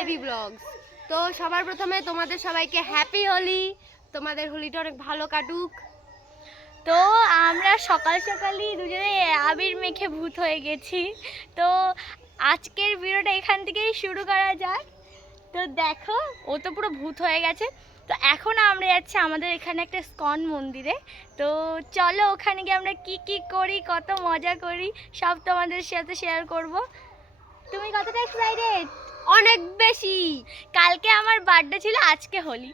Baby blogs তো সবার প্রথমে তোমাদের সবাইকে হ্যাপি হোলি। তোমাদের হোলিটা অনেক ভালো কাটুক। তো আমরা সকাল সকালই দুজনে আবির মেখে ভূত হয়ে গেছি। তো আজকের ভিডিওটা এখান থেকেই শুরু করা যাক। তো দেখো, ও তো পুরো ভূত হয়ে গেছে। তো এখন আমরা যাচ্ছি আমাদের এখানে একটা স্কন মন্দিরে। তো চলো ওখানে গিয়ে আমরা কি কি করি, কত মজা করি, সব তোমাদের সাথে শেয়ার করব। তুমি কতটা এক্সাইটেড অনেক বেশি। কালকে আমার বার্থডে ছিল আজকে হোলি।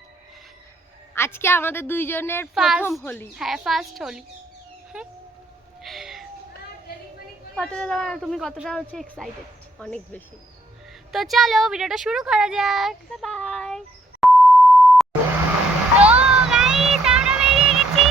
আজকে আমাদের দুইজনের প্রথম হোলি। হ্যাঁ ফার্স্ট হোলি। কতটা তুমি কতটা হচ্ছে এক্সাইটেড অনেক বেশি। তো চলো ভিডিওটা শুরু করা যাক। বাই তো গাইস আমরা বেরিয়ে গেছি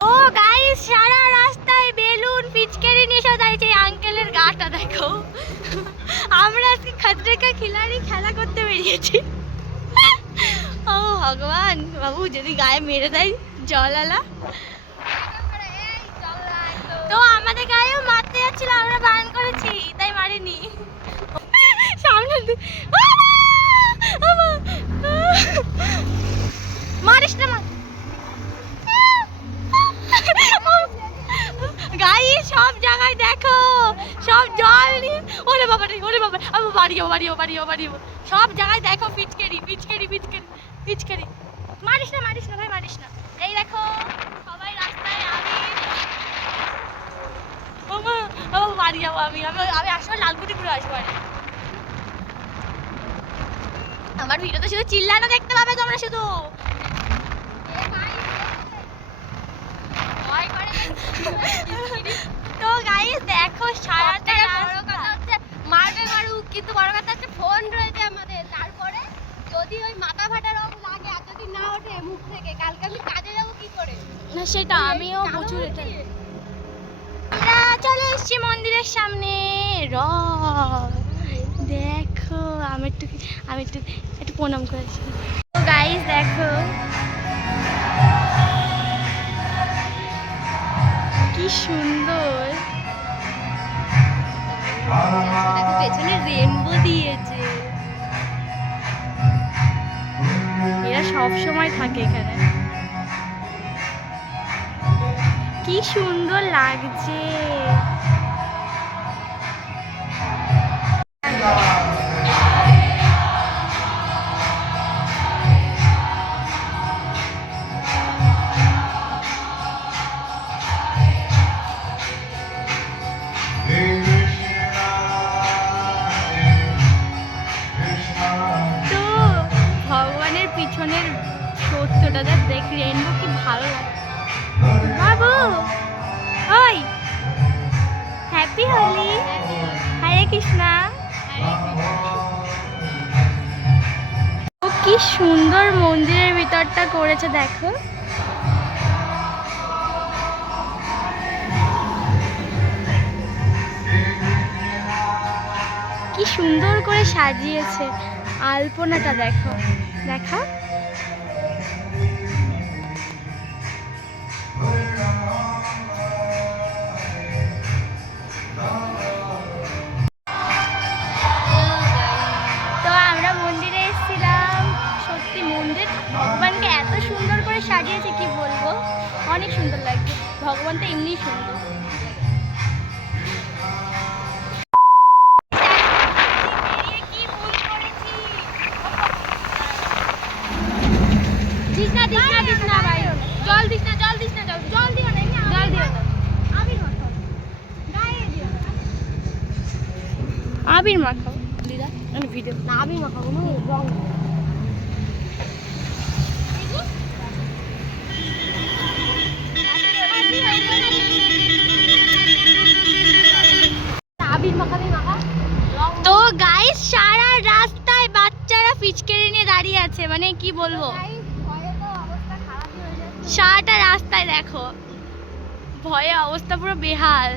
ও গাইস সারা রাস্তায় বেলুন পিচকারি নিয়ে সব দাঁড়িয়েছে এই আঙ্কেলের গাটা দেখো আমরা আজকে খাতরে কা খিলাড়ি খেলা করতে বেরিয়েছি ও ভগবান বাবু যদি গায়ে মেরে দেয় জলালা তো আমাদের গায়েও মারতে যাচ্ছিল আমরা বান করেছি তাই মারিনি সামনে দি- বাবা! বাবা! মারিস সব জায়গায় দেখো সব জল নিয়ে ওরে বাবা রে ওরে বাবা আমি বাড়ি যাব বাড়ি যাব বাড়ি যাব বাড়ি যাব সব জায়গায় দেখো পিচকেরি পিচকেরি পিচকেরি পিচকেরি মারিস না মারিস না, ভাই, মারিস না। এই দেখো, সবাই রাস্তায় আমি। ও মা বাড়ি যাব আমি আমি আমি আসলে লালকুটি ঘুরে আসব বাড়ি আমার ভিডিওতে শুধু চিল্লানো দেখতে পাবে তোমরা শুধু। তো গাইস দেখো সারাটা বড় কথা হচ্ছে মারবে মারুক কিন্তু বড় কথা হচ্ছে ফোন রয়েছে আমাদের। তারপরে যদি ওই মাথা ফাটা রং লাগে আর যদি না ওঠে মুখ থেকে কালকে আমি কাজে যাব কি করে? না সেটা আমিও প্রচুর এটা আমরা চলে এসেছি মন্দিরের সামনে। র দেখো আমি একটু আমি একটু একটু প্রণাম করেছি। তো গাইস দেখো। কি সুন্দর। দেখো পেছনে রেনবো দিয়েছে। এরা সব সময় থাকে এখানে। কি সুন্দর লাগছে। সুন্দর মন্দিরের ভিতরটা করেছে দেখো। কি সুন্দর করে সাজিয়েছে। আলপনাটা দেখো। দেখা। ভগবানটা এমনি সুন্দর। দিস না দিস না দিস না ভাই। জল দিস না জল দিস না জল জল দিও না জল দিও না। আবির মাখাও। দিদা? আমি ভিডিও না আমি মাখাবো না রং। মানে কি বলব? সারাটা রাস্তায় দেখো ভয়ে অবস্থা পুরো বেহাল।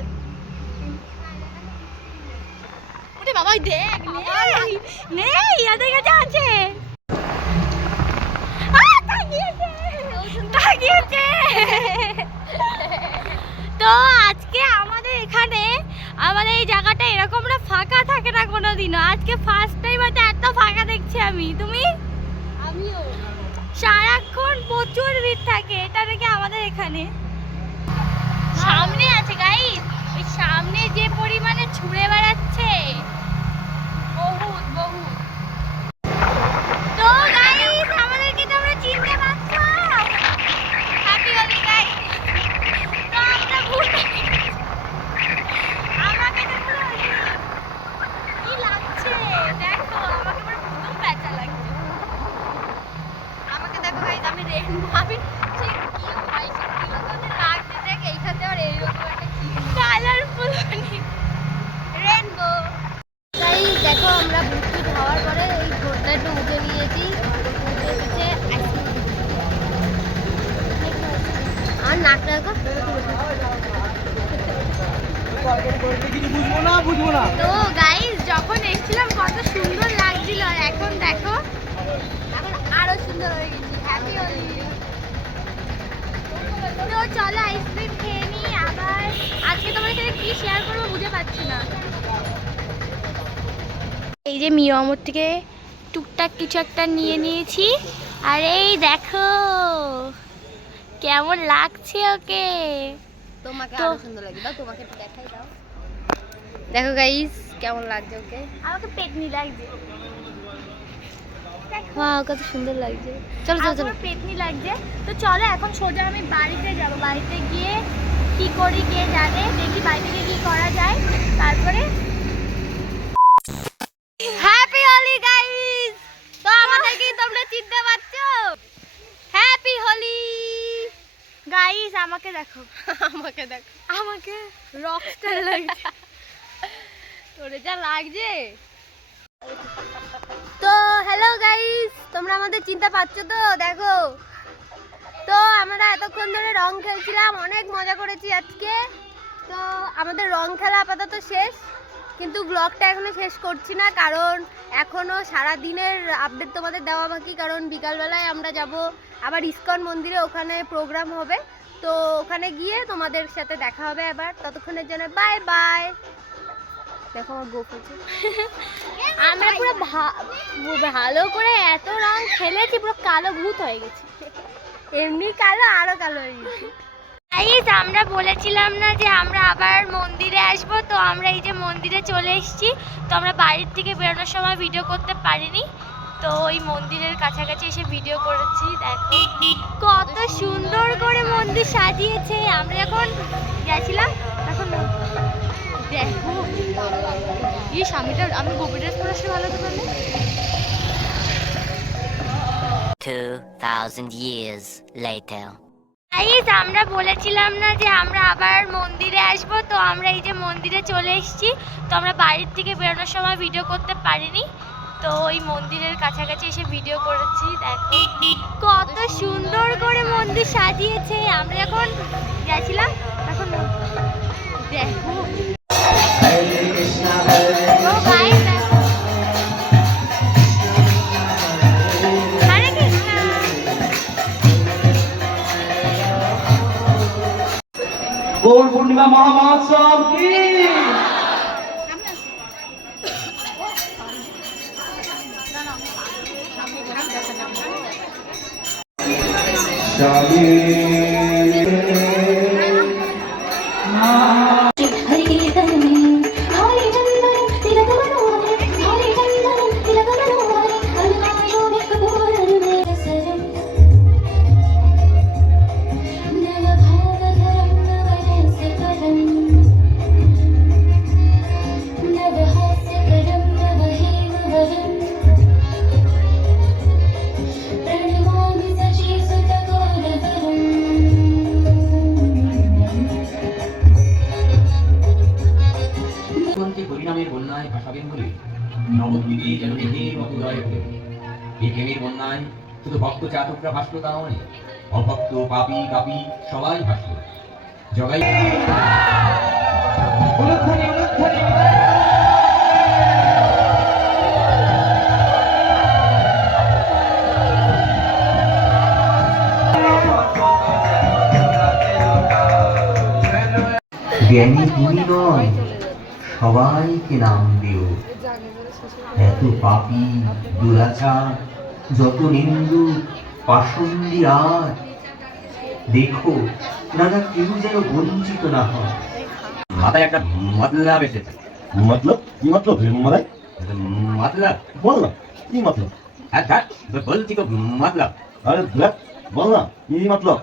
বাবা দেখ নেই নেই ইয়াদের কাছে আছে। আহ, তাকিয়েছে তাকিয়েছে। তো আজকে আমাদের এখানে আমাদের এই জায়গাটা এরকম না ফাঁকা থাকে না কোনোদিনও। আজকে ফার্স্ট টাইম হয়তো এত ফাঁকা দেখছি আমি তুমি আমিও সারাক্ষণ প্রচুর ভিড় থাকে, এটা নাকি আমাদের এখানে। সামনে আছে গাইস ওই সামনে যে পরিমাণে ছুঁড়ে বেড়াচ্ছে। বহুত বহুত তো গাইস আমাদেরকে তোমরা চিনতে পারছ হ্যাপি হোলি গাইস তো আমরা ভূত আমাকে তো পুরো ওই যে কি লাগছে দেখো আমাকে পুরো ভূতম প্যাঁচা লাগছে আমাকে দেখো ভাই আমি রেনবো আমি ঠিক কি ভাই কীরকম যে লাগছে দেখ এইখানে আবার এইরকম একটা কি কালারফুল রেনবো তাই দেখো আমরা বুটুট হওয়ার পরে এই ঠোঁটটা একটু মুখে নিয়েছি মুখে হচ্ছে আর নাকটা দেখো বুঝব না বুঝব না তো গাইস যখন এসেছিলাম, কত সুন্দর লাগছিল। আর এখন দেখো, এখন আরও সুন্দর হয়ে গেছি। হ্যাপি হোলি তো চলো আইসক্রিম খেয়ে নিই আবার। আজকে তোমার সাথে কি শেয়ার করব বুঝে পাচ্ছি না। এই যে মিও আমর থেকে টুকটাক কিছু একটা নিয়ে নিয়েছি। আর এই দেখো। কেমন লাগছে ওকে? তোমাকে আরও সুন্দর লাগবে দাও তোমাকে একটু দেখাই দাও। দেখো গাইস কেমন লাগছে ওকে? আমাকে পেটনি লাগছে। ওয়াও কত সুন্দর লাগছে। চলো চলো চলো। পেটনি লাগছে। তো চলো এখন সোজা আমি বাড়িতে যাব। বাড়িতে গিয়ে কি করি কে জানে? দেখি বাড়িতে গিয়ে কি করা যায়। তারপরে হ্যাপি হোলি গাইস তো আমাদেরকে তোমরা চিনতে পারছ হ্যাপি হোলি গাইস আমাকে দেখো। আমাকে দেখো। আমাকে রকস্টার লাগছে। তোরে যা লাগছে। তো হ্যালো গাইস তোমরা আমাদের চিনতে পারছ তো? দেখো। তো আমরা এতক্ষণ ধরে রং খেলছিলাম অনেক মজা করেছি আজকে। তো আমাদের রং খেলা আপাতত শেষ। কিন্তু ব্লগটা এখনও শেষ করছি না কারণ এখনও সারা দিনের আপডেট তোমাদের দেওয়া বাকি কারণ বিকালবেলায় আমরা যাব আবার ইস্কন মন্দিরে ওখানে প্রোগ্রাম হবে। তো ওখানে গিয়ে তোমাদের সাথে দেখা হবে আবার। ততক্ষণের জন্য বাই বাই দেখো আমার গোপ আছে আমরা পুরো ভালো করে এত রং খেলেছি পুরো কালো ভূত হয়ে গেছি। এমনি কালো আরও কালো হয়ে গেছে। গাইস আমরা বলেছিলাম না যে আমরা আবার মন্দিরে আসব তো আমরা এই যে মন্দিরে চলে এসেছি। তো আমরা বাড়ির থেকে বেরোনোর সময় ভিডিও করতে পারিনি। তো ওই মন্দিরের কাছাকাছি এসে ভিডিও করেছি দেখো। কত সুন্দর করে মন্দির সাজিয়েছে। আমরা যখন গেছিলাম তখন দেখো। এই স্বামীটা আমি গোপী ড্রেস পরে আসলে ভালো হতে পারলে 2,000 years later. গাইস আমরা বলেছিলাম না যে আমরা আবার মন্দিরে আসব, তো আমরা এই যে মন্দিরে চলে এসেছি। তো আমরা বাড়ির থেকে বেরোনোর সময় ভিডিও করতে পারিনি। তো ওই মন্দিরের কাছাকাছি এসে ভিডিও করেছি, দেখো। কত সুন্দর করে মন্দির সাজিয়েছে। আমরা যখন গেছিলাম, তখন দেখো। बोल पूर्णिमा महामहोत्सव की। शादी। চাতকরা ভাসলো তা নয় অভক্ত পাপি কাপি সবাই ভাসলো জগাই। জ্ঞানী তুমি নয় সবাইকে নাম দিও। এত পাপি দুরাচার যত নিন্দু পাশন্দি আর দেখো নানা কেউ যেন বঞ্চিত না হয়। মাথায় একটা মতলাব এসেছে। মতলব? কি মতলব মাথায় মতলব। বল না কি মতলব? আচ্ছা বলছি তো মতলব। আরে দেখ বল না কি মতলব?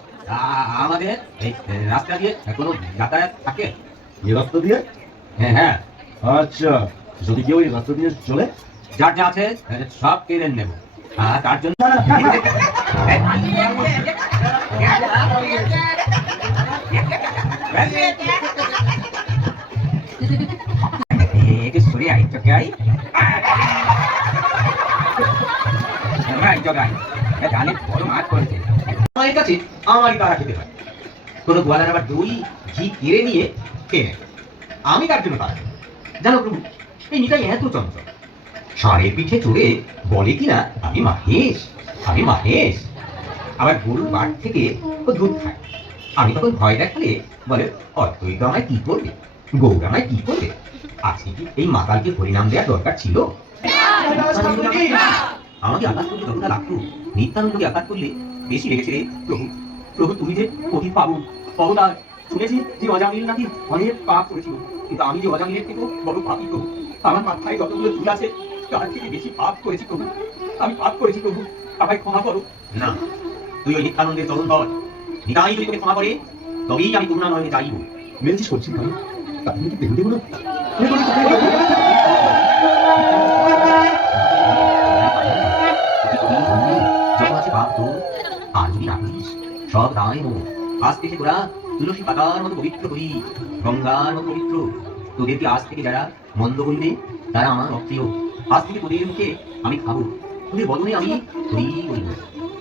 আমাদের এই রাস্তা দিয়ে কোনো যাতায়াত থাকে? এই রাস্তা দিয়ে? হ্যাঁ হ্যাঁ। আচ্ছা যদি কেউ এই রাস্তা দিয়ে চলে? যা যা আছে সব কেড়ে নেব। আর তার জন্য একটু সরে আই চোখে আই আই চোখে আই জানি বড় মাছ করেছে আমার কাছে আমারই তারা খেতে হয় কোনো গোয়ালার আবার দই ঘি কেড়ে নিয়ে খেয়ে নেয় আমি তার জন্য তারা জানো প্রভু এই নিতাই এত চঞ্চল ষাঁড়ের পিঠে চড়ে বলে কিনা, আমি মাহেশ আমি মাহেশ। আবার গরুর বাট থেকে ও দুধ খায়। আমি তখন ভয় দেখালে বলে, অদ্বৈত আমায় কি করবে? গৌর আমায় কি করবে? আজকে কি এই মাতালকে হরিনাম দেওয়ার দরকার ছিল? আমাকে আঘাত করলে যতটা লাগতো নিত্যানন্দকে আঘাত করলে বেশি লেগেছে রে প্রভু। প্রভু, তুমি যে অতি পাবন, অবতার, শুনেছি যে অজামিল নাকি অনেক পাপ করেছিল। কিন্তু আমি যে অজামিলের থেকে বড় পাপি প্রভু। আমার মাথায় যতগুলো চুল আছে তার থেকে বেশি পাপ করেছি প্রভু। আমি পাপ করেছি প্রভু। আমায় ক্ষমা করো। না তুই ওই নিত্যানন্দের চরণ ধর নিতাই যদি তোকে ক্ষমা করে তবেই আমি করুণা নয় চাইব। মেলছিস করছিস ভাই আপনি কি দেখতে বলো আর যদি সব দায় আজ থেকে তোরা তুলসী পাতার মতো পবিত্র করি গঙ্গার মতো পবিত্র। তোদেরকে আজ থেকে যারা মন্দ বলবে তারা আমার অপ্রিয় আজ থেকে তোদের মুখে আমি খাব। তোদের বদলে আমি হরি বলব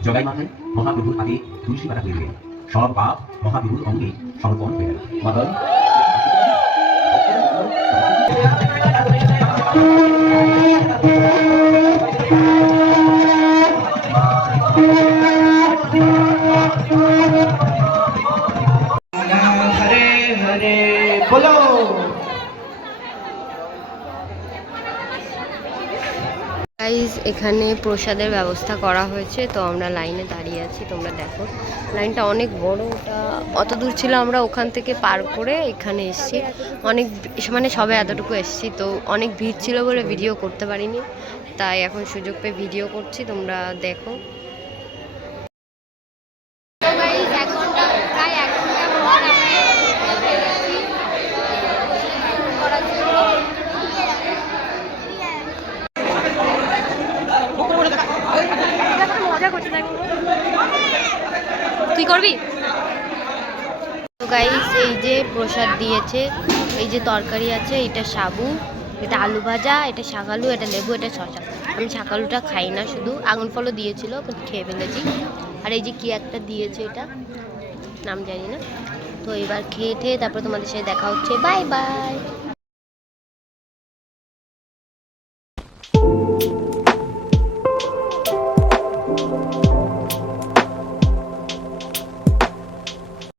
জগাই মাথায় মহাপ্রভুর হাতে তুলসী পাতা হয়ে গেল সব পাপ মহাপ্রভুর অঙ্গে সমর্পণ হয়ে গেল মাতাল। হরে হরে, বলো। এখানে প্রসাদের ব্যবস্থা করা হয়েছে, তো আমরা লাইনে দাঁড়িয়ে আছি, তোমরা দেখো। লাইনটা অনেক বড়, ওটা অত দূর ছিল আমরা ওখান থেকে পার করে এখানে এসেছি। অনেক মানে সবাই এতটুকু এসেছি, তো অনেক ভিড় ছিল বলে ভিডিও করতে পারিনি। তাই এখন সুযোগ পেয়ে ভিডিও করছি, তোমরা দেখো এক ঘণ্টা প্রায় এক ঘণ্টা পর আমরা পেরেছি করার জন্য তুই করবি তো গাইস এই যে দিয়েছে এই যে তরকারি আছে, এটা সাবু, এটা আলু ভাজা, এটা শাকালু এটা লেবু, এটা শশা আমি শাকালুটা খাই না শুধু। আগুন ফলও দিয়েছিল খেয়ে ফেলেছি। আর এই যে কি একটা দিয়েছে এটা, নাম জানি না। তো এবার খেয়ে খেয়ে তারপর তোমাদের সাথে দেখা হচ্ছে। Bye bye.